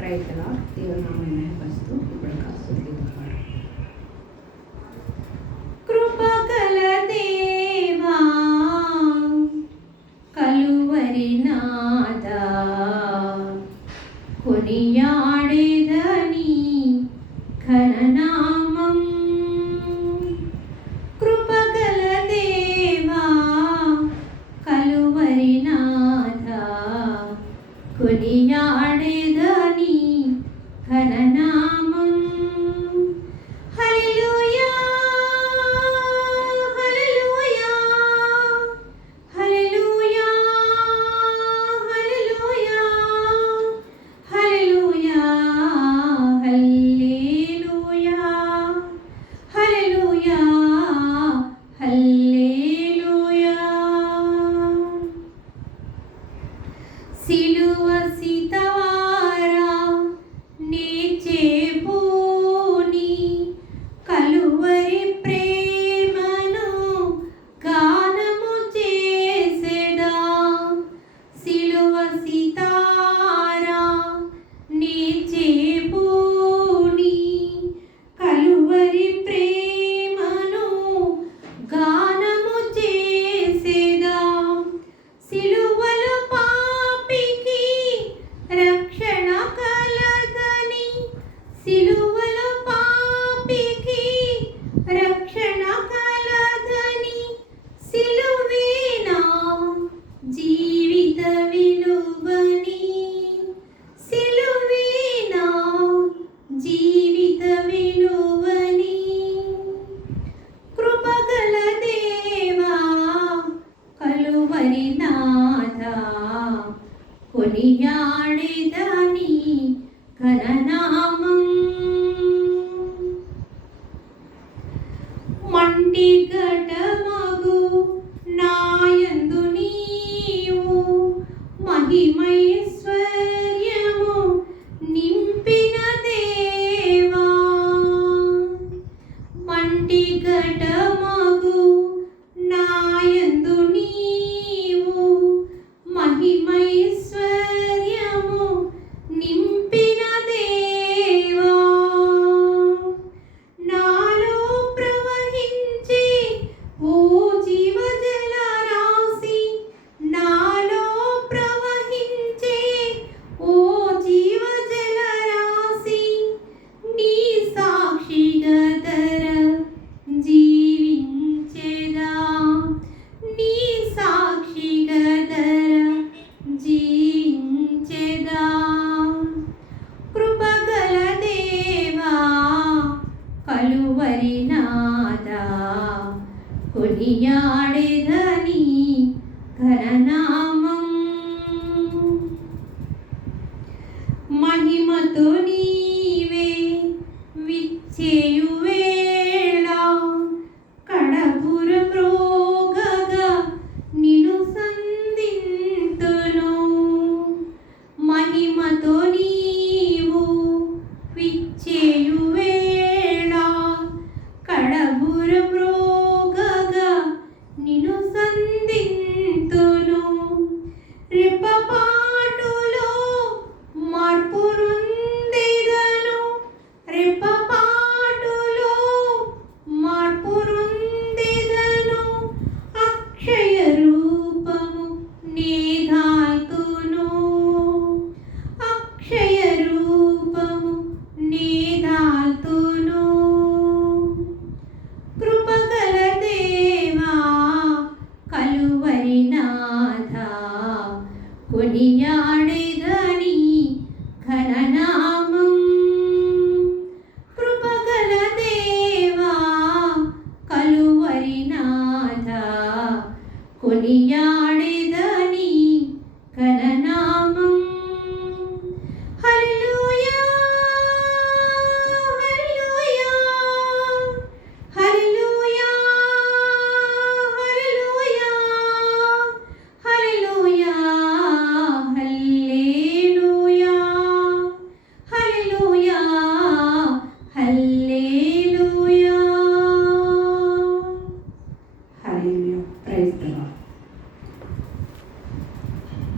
Praise లా దేవునామైన వస్తు ఇప్పుడు కాస్తుంది కృపకల దేవా కలువరి నాదా కొనియాడేదని ఘననామం. కృపకల దేవా కలువరి నాదా కొనియాడ But I know I'm a. కొనియాడెదని ఘననామం మహిమతో నీవే విచ్చేయువే minha